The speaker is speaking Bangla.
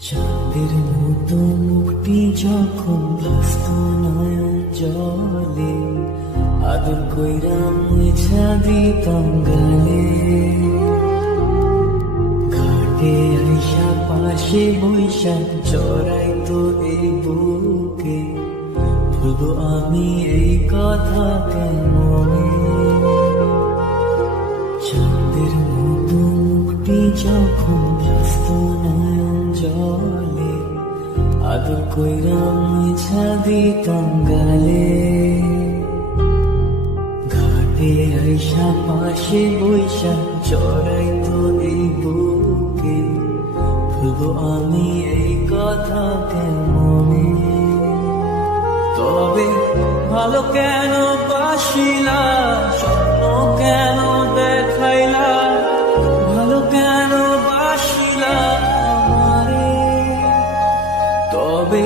চাঁদের মতো মুখটি যখন ভাসত নয়ন জলে, আদর কইরা মুছা দিতাম গালে। ঘাটে আইসা পাশে বৈশা জড়াইতো এই বুকে, ভুলবো আমি এই কথা কেমনে। চাঁদের মতো মুখটি যখন ভাসত নয়ন জলে, আদর কইরা মুছা দিতাম গালে। ঘাটে আইসা পাশে বৈশা জড়াইতো এই বুকে, ভুলবো আমি এই কথা কেমনে। তবে ভালো কেন বাসিলা, স্বপ্ন কেন দেখাইলা, ভালো কেন বাসিলা আমারে। তবে